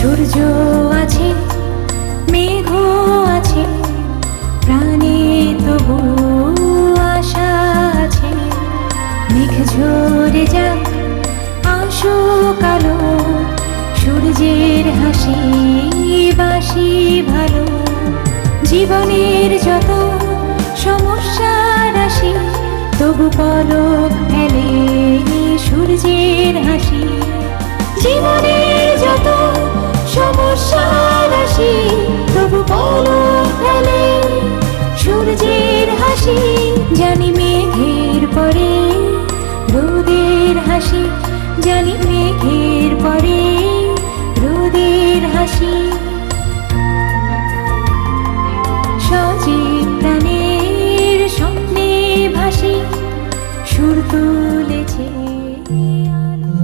সূর্য আছে, মেঘ আছে, প্রাণে তবু আশা আছে। মেঘ ঝরে যাক, আসুক আলো, সূর্যের হাসি বাসি ভালো। জীবনের যত সমস্যা রাশি, তবু পলক ফেলে সূর্যের হাসি। জীবনের যত সমস্যা রাশি, তবু পলক ফেলে সূর্যের হাসি। জানি মেঘের পরে রোদের হাসি, জানি মেঘের পরে রোদের হাসি। সজীব প্রাণের স্বপ্নে ভাসি, সুর তুলেছে আলো।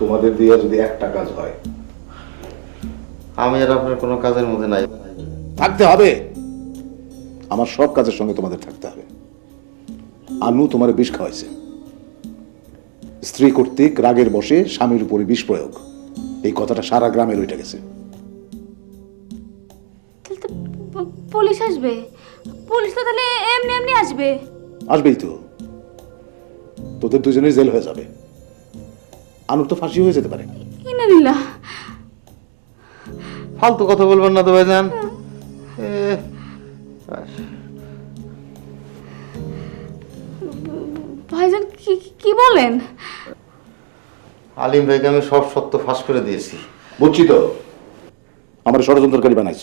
তোমাদের দিয়ে যদি একটা কাজ হয়, আমি আর আপনার কোনো কাজের মধ্যে নাই। থাকতে হবে। আমার সব কাজের সঙ্গে তোমাদের থাকতে হবে। আনু তোমার বিষ খাওয়াইছে। স্ত্রী কর্তৃক রাগের বশে স্বামীর উপরে বিষ প্রয়োগ, এই কথাটা সারা গ্রামে রইটা গেছে। তাহলে তো পুলিশ আসবে। পুলিশ তো তাহলে এমনি এমনি আসবে। আসবেই তো, তোদের দুজনের জেল হয়ে যাবে। আনুর তো ফাঁসি হয়ে যেতে পারে। ইন্নালিল্লাহ। ফালতু কথা বলবেন না তো ভাইজান। ভাইজান কি কি বলেন? আলিম ভাইকে আমি সব সত্য ফাঁস করে দিয়েছি। বুঝছি তো, আমার ষড়যন্ত্রকারী বানাইছ।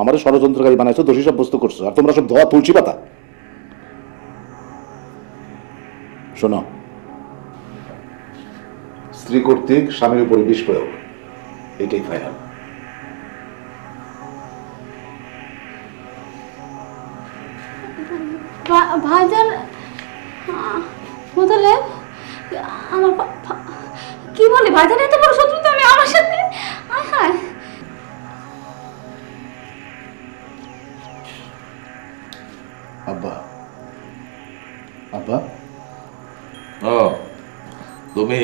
আমার ষড়যন্ত্রকারী বানাইছো, দোষী সাব্যস্ত করছো, আর তোমরা সব ধোয়া তুলসী পাতা। শোনো, স্ত্রী কর্তৃক স্বামীর উপরে বিষ প্রয়োগ, এটাই ফাইনাল। ভাইজান তাহলে আমার কি বলে ভাইজান, এত বড় শত্রুতা আমি আমার সাথে? আয় হায়। আব্বা, আব্বা। ও তুমি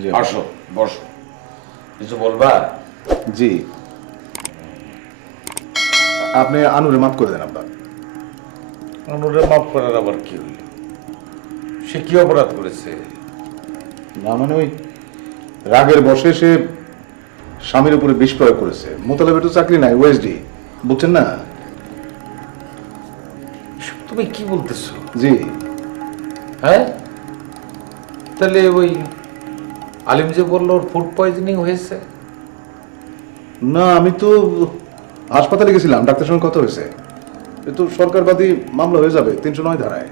জি। আসো, বসো। কিছু বলবা? জি, আপনি আনুরে মাফ করে দেন আব্বা। অনুরে মাফ করার আবার কি হইল? সে কি অপরাধ করেছে? না মানে ওই রাগের বশে সে স্বামীর উপরে বিষ প্রয়োগ করেছে। মোতালেবের তো চাকরি নাই, ওএসডি, বুঝছেন না? এসব তুমি কি বলতেছো? জি। হ্যাঁ, তাহলে ওই আলিম যে বললো ওর ফুড পয়জনিং হয়েছে। না, আমি তো হাসপাতালে গেছিলাম, ডাক্তারের সঙ্গে কথা হয়েছে। এ তো সরকারবাদী মামলা হয়ে যাবে 309 ধারায়।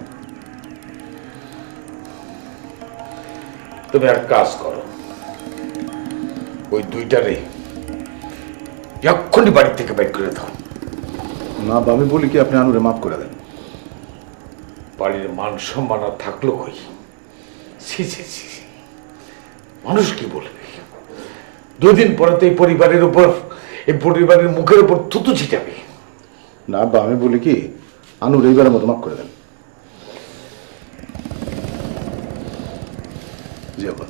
তুমি এক কাজ করো, ওই দুইটারে এক্ষুনি বাড়ি থেকে বাইর করে দাও। না বা আমি বলি কি, আপনি আনুরে মাফ করে দেন। বাড়ির মান সম্মান আর থাকলো কই? ছি ছি ছি ছি। মানুষ কি বলবে? 2 দিন পরে তো এই পরিবারের উপর, এই পরিবারের মুখের উপর থুতু ছিটাবে। না বা আমি বলি কি, আনুর এইবারের মতো মাফ করে দেন। জি আব্বা।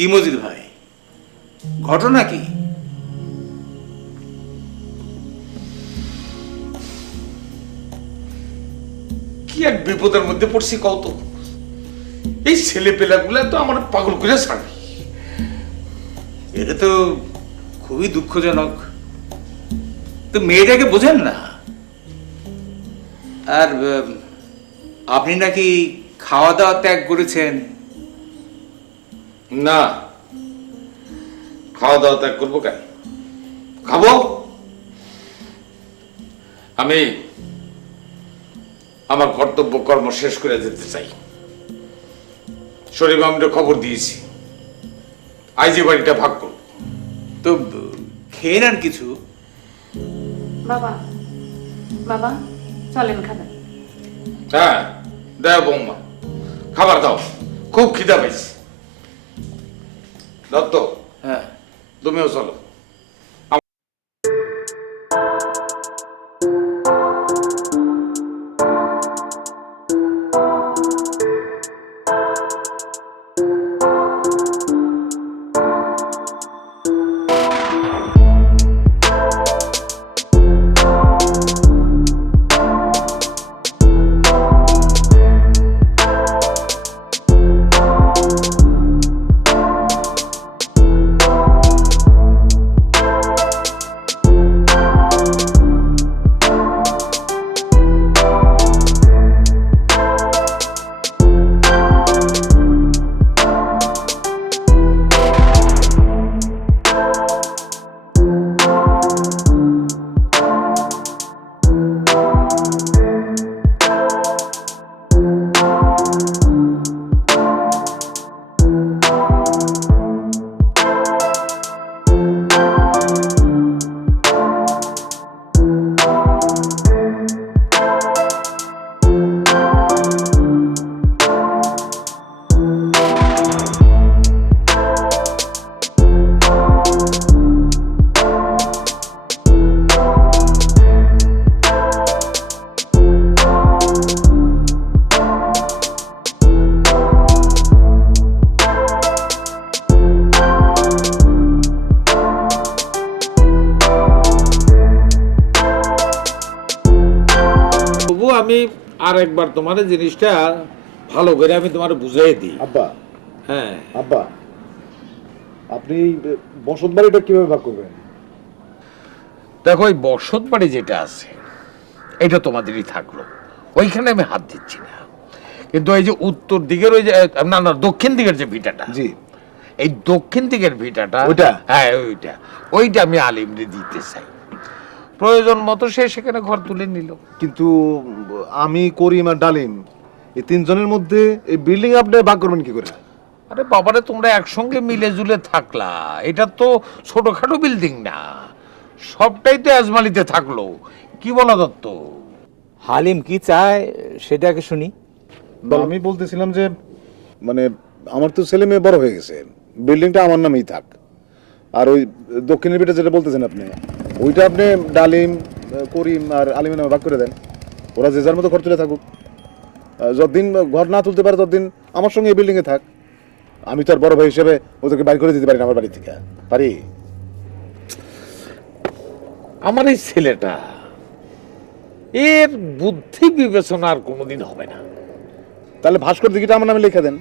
কি মজিদ ভাই, ঘটনা কি? কি এক বিপদের মধ্যে পড়ছি কত! এই ছেলে পেলাগুলা তো আমার পাগল করে ছাড়ে। এটা তো খুবই দুঃখজনক। তো মেয়েটাকে বোঝেন না। আর আপনি নাকি খাওয়া দাওয়া ত্যাগ করেছেন। না, খাওয়া দাওয়া ত্যাগ করবো কেন? খাবো। আমি আমার কর্তব্য কর্ম শেষ করে যেতে চাই। শরীফ আমিরে খবর দিয়েছি, আজ এই বাড়িটা ভাগ করব। তো খেয়ে নেন কিছু। বাবা, বাবা চলেন খাবেন। হ্যাঁ, দেও বৌমা, খাবার দাও, খুব খিদা পাইছি। দত্ত, হ্যাঁ, তুমিও চলো। তবু আমি আর একবার তোমার জিনিসটা ভালো করে আমি তোমার বুঝাই দিই। আব্বা, হ্যাঁ, আব্বা, আপনি বসত বাড়িটা কিভাবে ভাগ করবেন? দেখো ওই বসত বাড়ি যেটা আছে এটা তোমাদেরই থাকলো, ওইখানে আমি হাত দিচ্ছি না। কিন্তু এই যে উত্তর দিকের ওই যে না না দক্ষিণ দিকের যে ভিটাটা, জি, এই দক্ষিণ দিকের ভিটাটা, ওইটা? হ্যাঁ ওইটা আমি আলিমরে দিতে চাই। প্রয়োজন মতো সে সেখানে ঘর তুলে নিল। কিন্তু আমি, করিম আর ডালিম, এই তিনজনের মধ্যে এই বিল্ডিং আপনি ভাগ করবেন কি করে? আরে বাবারে, তোমরা একসঙ্গে মিলে জুলে থাকলা, এটা তো ছোটখাটো বিল্ডিং না, সবটাই তো আজমালিতে থাকলো। কি বলো দত্ত? হালিম কি চায় সেটাকে শুনি। আমি বলতেছিলাম যে মানে আমার তো ছেলে মেয়ে বড় হয়ে গেছে, বিল্ডিংটা আমার নামেই থাক। আর ওই দক্ষিণের বিটা যেটা বলতেছেন আপনি, ওইটা আপনি ডালিম, করিম আর আলিমের নামে ভাগ করে দেন। ওরা যে যার মতো ঘর তুলে থাকুক, যতদিন ঘর না তুলতে পারে ততদিন আমার সঙ্গে এই বিল্ডিংয়ে থাক। আমি তো আর বড় ভাই হিসেবে ওদেরকে বাইর করে দিতে পারি না আমার বাড়ি থেকে, পারি? আমার এই ছেলেটা, এর বুদ্ধি বিবেচনা আর কোনোদিন হবে না। তাহলে ভাস্কর দিঘিটা আমার নামে লিখে দেন।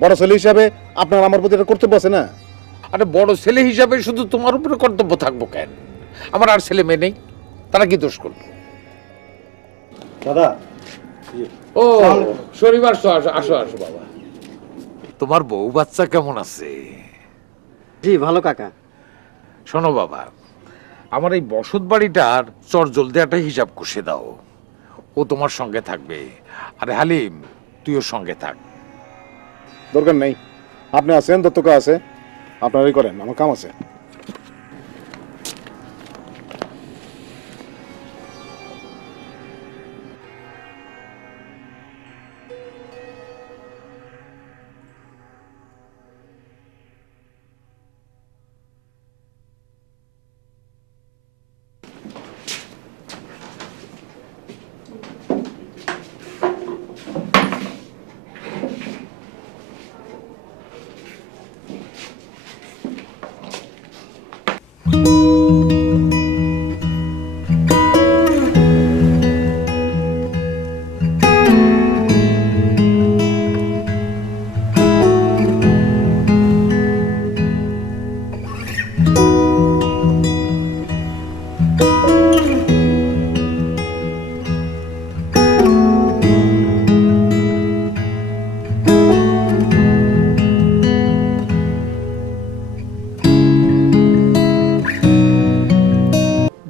বড় ছেলে হিসাবে আপনার আমার প্রতি একটা কর্তব্য আছে না? আরে বড় ছেলে হিসাবে শুধু তোমার উপরে কর্তব্য থাকবো কেন? আমার আর ছেলে মেয়ে নেই, তারা কি দোষ করলো? দাদা, ও শনিবার আসো আসো আসো আসো বাবা। তোমার বউ বাচ্চা কেমন আছে? জি ভালো কাকা। শোনো বাবা, আমার এই বসত বাড়িটার চট জলদি একটা হিসাব কষে দাও। ও তোমার সঙ্গে থাকবে। আরে হালিম, তুইও সঙ্গে থাক। দরকার নেই, আপনি আছেন, দত্তকা আছে, আপনারাই করেন, আমার কাম আছে।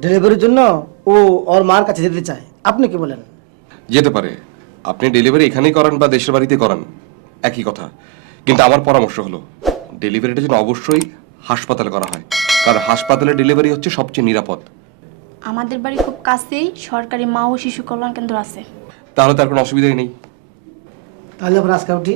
ডেলিভারির জন্য ও ওর মার কাছে যেতে চায়, আপনি কি বলেন? যেতে পারে, আপনি ডেলিভারি এখানেই করান বা দেশের বাড়িতে করান, একই কথা। কিন্তু আমার পরামর্শ হলো ডেলিভারিটা যেন অবশ্যই হাসপাতালে করা হয়, কারণ হাসপাতালে ডেলিভারি হচ্ছে সবচেয়ে নিরাপদ। আমাদের বাড়ি খুব কাছেই সরকারি মা ও শিশু কল্যাণ কেন্দ্র আছে। তাহলে তার কোনো অসুবিধাই নেই। তাহলে আমরা আজকে উঠি।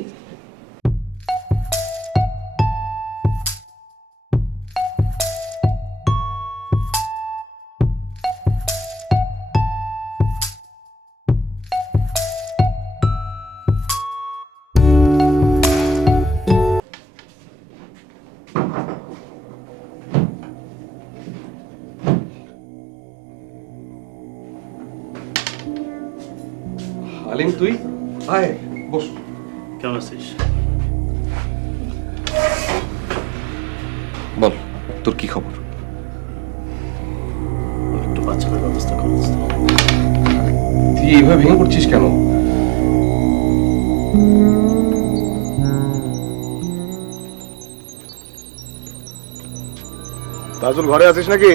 আলিম তুই আয় বস। কেমন আছিস? বল তোর কি খবর? একটু বাচ্চাদের ব্যবস্থা করিস। তুই এইভাবে ভেঙে পড়ছিস কেন? তাজুল ঘরে আছিস নাকি?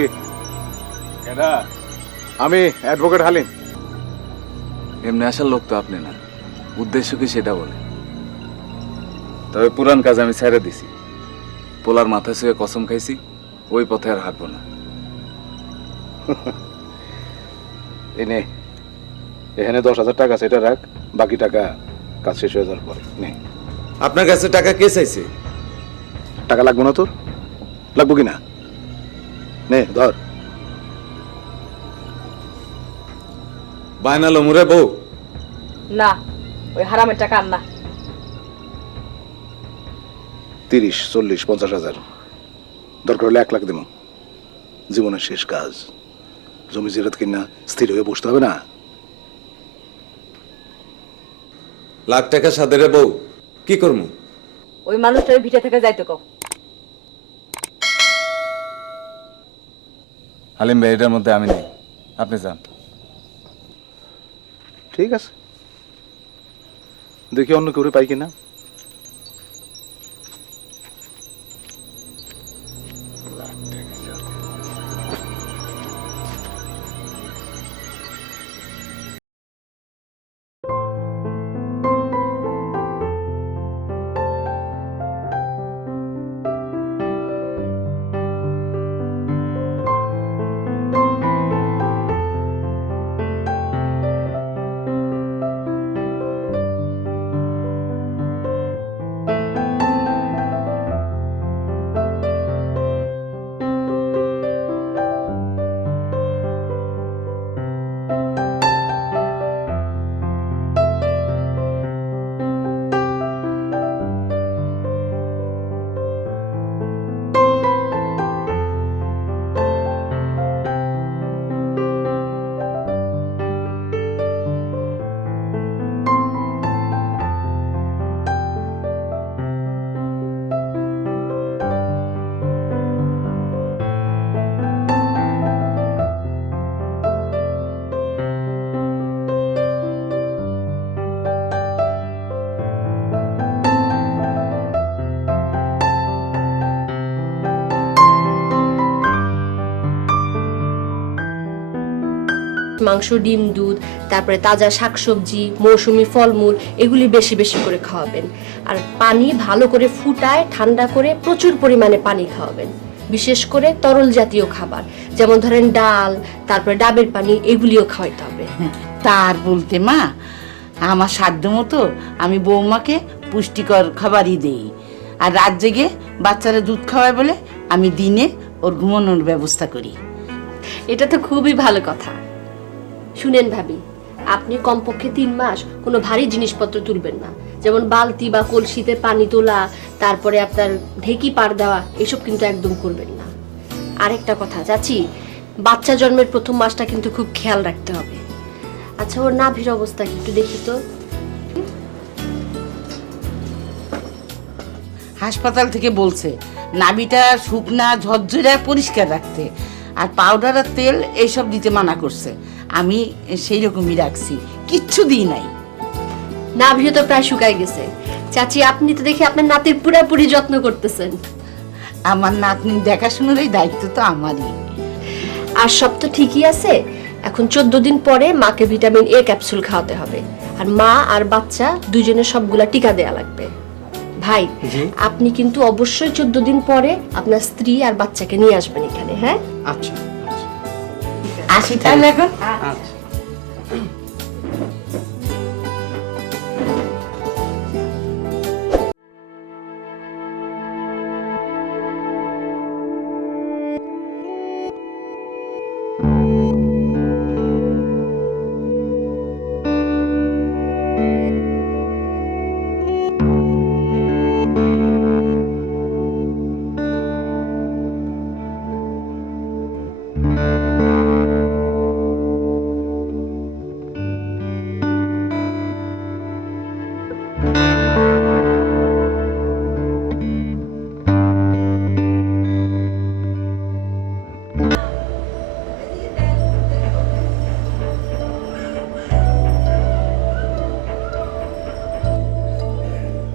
আমি অ্যাডভোকেট হালিম। এমনি আসার লোক তো আপনি না, উদ্দেশ্য কি সেটা বলে। তবে পুরান কাজ আমি ছেড়ে দিছি, পোলার মাথা শুয়ে কসম খাইছি, ওই পথে আর হাঁটবো না। এনে এখানে 10,000 টাকা সেটা রাখ, বাকি টাকা কাজ শেষ হয়ে যাওয়ার পরে নে। আপনার কাছে টাকা কে চাইছে? টাকা লাগবে না তোর? লাগবো কিনা? নে ধর। বায়না লমুরে বউ? না, ওই হারামের টাকা আর না। 30, 40, 50,000 দরকার হলে 1 লাখ দেবো। জীবনের শেষ কাজ, জমি জিরাত কিনা স্থির হয়ে বসতে হবে না। লাখ টাকা সাদে রে বউ, কি করবো? ওই মানুষটার ভিটে থেকে যাইতে কও। হালিম ভাই, এটার মধ্যে আমি নেই, আপনি যান। ঠিক আছে, দেখি অন্য কেউ পাই কিনা। মাংস, ডিম, দুধ, তারপরে তাজা শাকসবজি, মৌসুমী ফলমূল এগুলি বেশি বেশি করে খাওয়াবেন। আর পানি ভালো করে ফুটায় ঠান্ডা করে প্রচুর পরিমাণে পানি খাওয়াবেন। বিশেষ করে তরল জাতীয় খাবার, যেমন ধরেন ডাল, তারপরে ডাবের পানি, এগুলিও খাওয়াইতে হবে। তার বলতে মা, আমার সাধ্য মতো আমি বৌমাকে পুষ্টিকর খাবারই দেই। আর রাত জেগে বাচ্চারা দুধ খাওয়ায় বলে আমি দিনে ওর ঘুমানোর ব্যবস্থা করি। এটা তো খুবই ভালো কথা। শুনেন ভাবি, আপনি কমপক্ষে 3 মাস কোনো ভারী জিনিসপত্র তুলবেন না, যেমন বালতি বা কলসিতে পানি তোলা, তারপরে আপনার ঢেকি পার দেওয়া, এসব কিন্তু একদম করবেন না। আরেকটা কথা চাচি, বাচ্চা জন্মের প্রথম মাসটা কিন্তু খুব খেয়াল রাখতে হবে। আচ্ছা, ওর নাভির অবস্থা কি একটু দেখি তো। হাসপাতাল থেকে বলছে নাভিটা শুকনা ঝরঝরে পরিষ্কার রাখতে, আর পাউডার আর তেল এইসব দিতে মানা করছে। আমি সেই রকমই রাখছি, কিচ্ছু দিই নাই। নাভিও তো প্রায় শুকাই গেছে। চাচি, আপনি তো দেখি আপনার নাতির পুরোপুরি যত্ন করতেছেন। আমার নাতনির দেখাশোনার এই দায়িত্ব তো আমারই। আর সব তো ঠিকই আছে। এখন 14 দিন পরে মাকে ভিটামিন এ ক্যাপসুল খাওয়াতে হবে, আর মা আর বাচ্চা দুজনের সবগুলা টিকা দেয়া লাগবে। ভাই, আপনি কিন্তু অবশ্যই 14 দিন পরে আপনার স্ত্রী আর বাচ্চাকে নিয়ে আসবেন এখানে। হ্যাঁ, আচ্ছা আসি তাহলে এখন। আচ্ছা।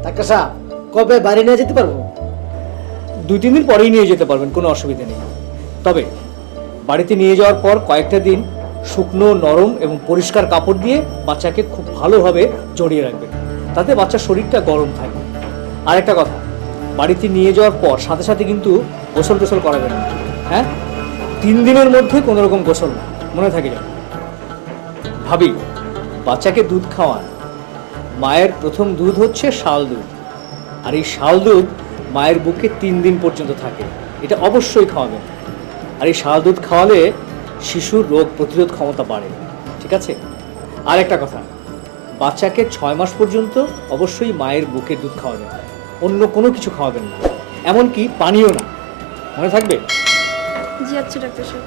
ডাক্তার সাহেব, কবে বাড়ি নিয়ে যেতে পারবো? 2-3 দিন পরেই নিয়ে যেতে পারবেন, কোনো অসুবিধা নেই। তবে বাড়িতে নিয়ে যাওয়ার পর কয়েকটা দিন শুকনো, নরম এবং পরিষ্কার কাপড় দিয়ে বাচ্চাকে খুব ভালোভাবে জড়িয়ে রাখবেন, তাতে বাচ্চার শরীরটা গরম থাকবে। আর একটা কথা, বাড়িতে নিয়ে যাওয়ার পর সাথে সাথে কিন্তু গোসল টোসল করাবেন না। হ্যাঁ, 3 দিনের মধ্যে কোনো রকম গোসল না, মনে থাকে যেন। ভাবি, বাচ্চাকে দুধ খাওয়ান। মায়ের প্রথম দুধ হচ্ছে শাল দুধ, আর এই শাল দুধ মায়ের বুকে 3 দিন পর্যন্ত থাকে, এটা অবশ্যই খাওয়াবেন। আর এই শাল দুধ খাওয়ালে শিশুর রোগ প্রতিরোধ ক্ষমতা বাড়ে, ঠিক আছে? আর একটা কথা, বাচ্চাকে 6 মাস পর্যন্ত অবশ্যই মায়ের বুকের দুধ খাওয়াবেন, অন্য কোনো কিছু খাওয়াবেন না, এমনকি পানিও না, মনে থাকবে? জি আচ্ছা ডাক্তার সাহেব।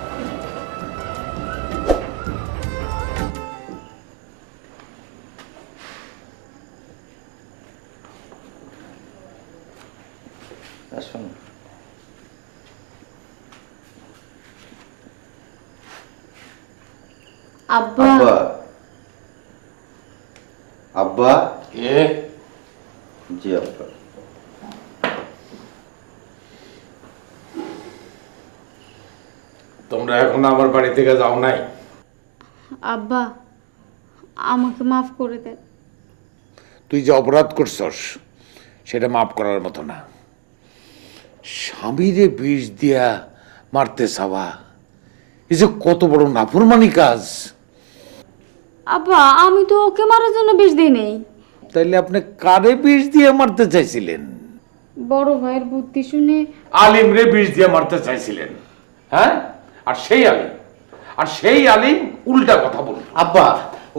আসুন। আব্বা, আব্বা, আব্বা। কে? জি আব্বা। তোমরা এখন আমার বাড়ি থেকে যাও নাই? আব্বা আমাকে মাফ করে দেন। তুই যে অপরাধ করছস সেটা মাফ করার মতো না। স্বামীরে বিষ দিয়া মারতে চাওয়া, এই যে কত বড় নাফরমানি কাজ। আব্বা, আমি তো ওকে মারার জন্য বিষ দিই নেই। তাইলে আপনি কারে বিষ দিয়ে মারতে চাইছিলেন? বড় ভাইয়ের বুদ্ধি শুনে আলিম রে বিষ দিয়ে মারতে চাইছিলেন, হ্যাঁ? আর সেই আলিম উল্টা কথা বলল। আব্বা,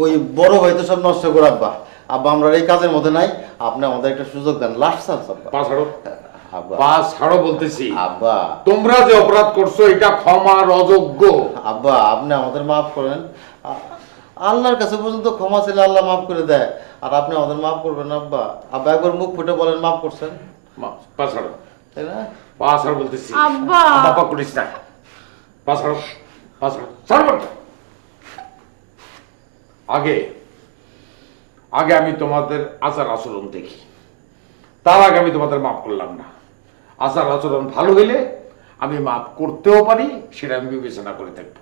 ওই বড় ভাই তো সব নষ্ট করে আব্বা। আব্বা, আমরা এই কাজের মধ্যে নাই, আপনি আমাদের একটা সুযোগ দেন, লাস্ট চান্স আব্বা। পা ছাড়ো, আব্বা, পা ছাড়ো বলতেছি। আব্বা, তোমরা যে অপরাধ করছো এটা ক্ষমার অযোগ্য। আব্বা, আপনি আমাদের মাফ করেন। আল্লাহর কাছে পর্যন্ত ক্ষমা ছিল, আল্লাহ মাফ করে দেয়, আর আপনি আমাদের মাফ করবেন আব্বা। আব্বা, একবার মুখ ফুটে বলেন মাফ করছেন। পা ছাড়ো, তাই না? পা ছাড়ো বলতেছি। আব্বা। বাবা করিস না, পা ছাড়ো, পা ছাড়ো, ছাড়ো বলতে। আগে আমি তোমাদের আচার আচরণ দেখি, তার আগে আমি তোমাদের মাফ করলাম না। আচার আচরণ ভালো হইলে আমি মাফ করতেও পারি, সেটা আমি বিবেচনা করে দেখবো।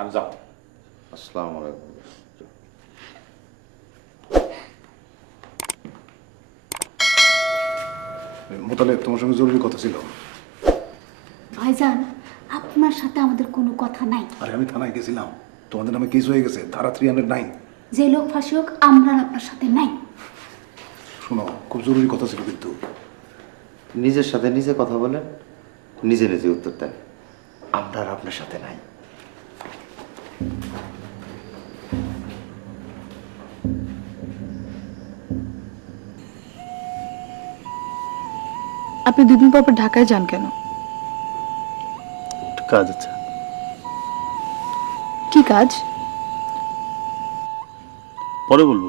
আর যাও। আসসালামু আলাইকুম। মোতালেব, তোমার সঙ্গে জরুরি কথা ছিল। ভাইজান, আপনার সাথে আমাদের কোনো কথা নাই। আরে আমি থানায় গেছিলাম, তোমাদের নামে কেস হয়ে গেছে, ধারা 309। যে লোক ফাঁসি হোক, আমরা আর আপনার সাথে নাই। শোনো, খুব জরুরি কথা ছিল কিন্তু। নিজের সাথে নিজে কথা বলেন, নিজে নিজে উত্তর দেন। আমরা আর আপনার সাথে নাই। আপনি 2 দিন পর ঢাকায় যান কেন? একটু কাজ আছে। কি কাজ? পরে বলবো।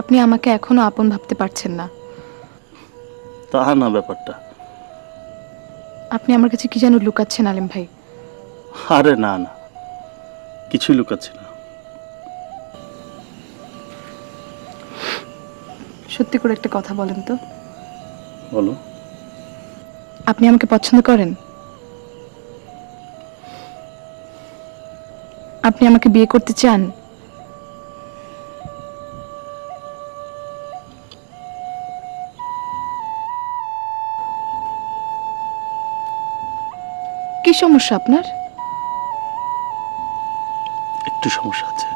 আপনি আমাকে এখনো আপন ভাবতে পারছেন না। তা না ব্যাপারটা। আপনি আমার কাছে কি যেন লুকাচ্ছেন আলিম ভাই। আরে না না, কিছুই লুকাচ্ছি না। সত্যি করে একটা কথা বলেন তো, বলো। আপনি আমাকে পছন্দ করেন? আপনি আমাকে বিয়ে করতে চান? কি সমস্যা আপনার? একটু সমস্যা আছে।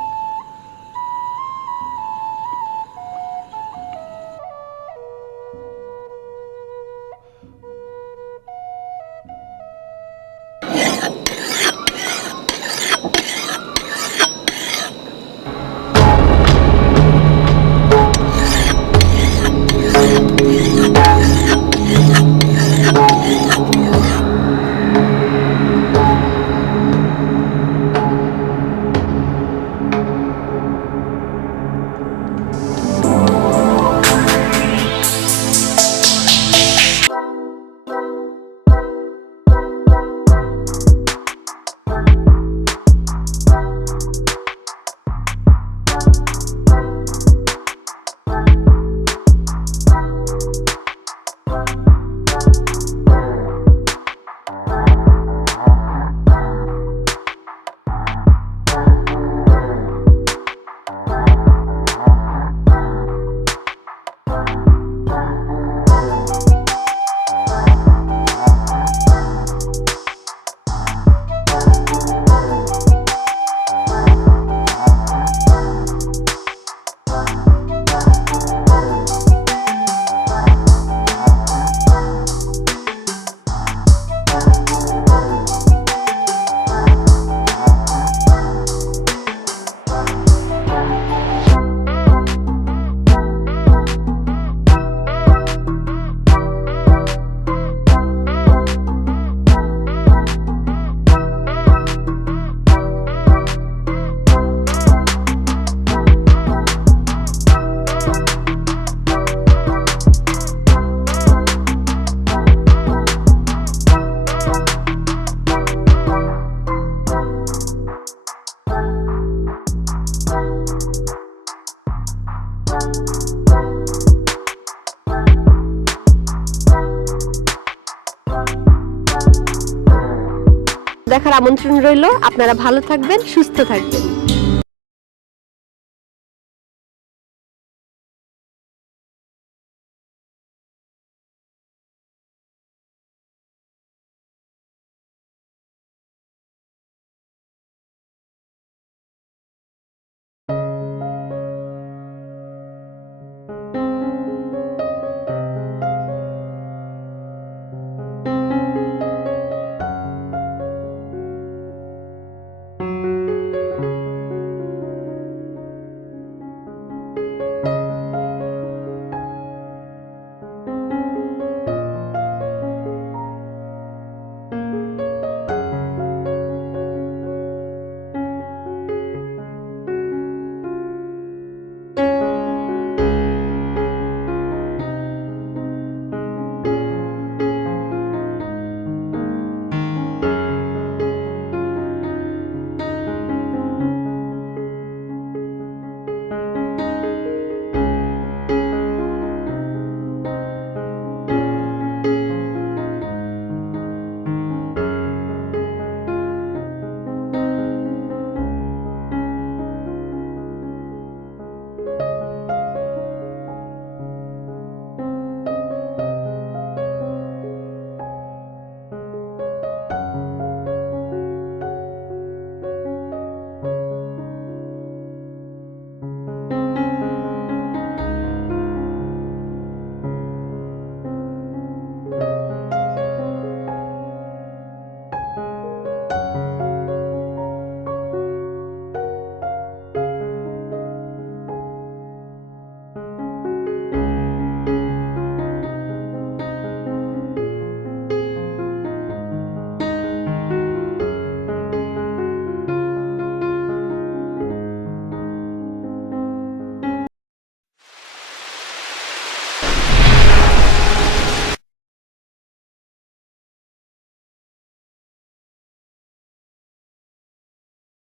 দেখার আমন্ত্রণ রইল। আপনারা ভালো থাকবেন, সুস্থ থাকবেন।